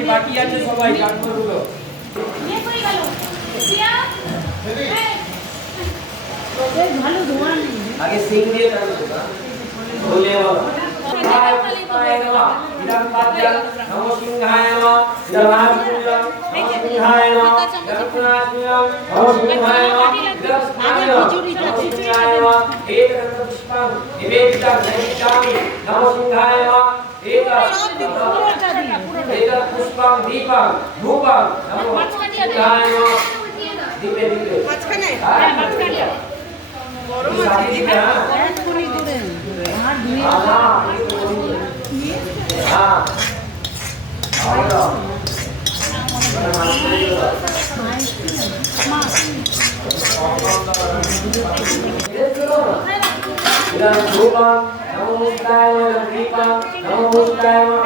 বাকি বাকি আছে সবাই কাঠগুলো ভালো ধোয়া নেই আগে সিং দিয়ে কাটবো বলে বাবা হায় নমঃ ইদং পাদ্যং নমো সিংহায় নমঃ ইদং আদিত্যং নমো সিংহায় নমঃ ইদং পুনাস্মিয়ং নমো সিংহায় নমঃ ইদং স্নায় নমো সিংহায় নমঃ একরত্ন পুষ্পং নিবেদিতং নৈবেদ্যামি নমো সিংহায় নমঃ एक पुष्पं दीपं धूपं नमो सिंहाय नमः दीपे दीपे মাঝখানে गरम আছে দিকে এক কোণে করে আর ধুয়ে हां आओ इदं धूपं नमो सिंहाय नमः दीपं नमो सिंहाय नमः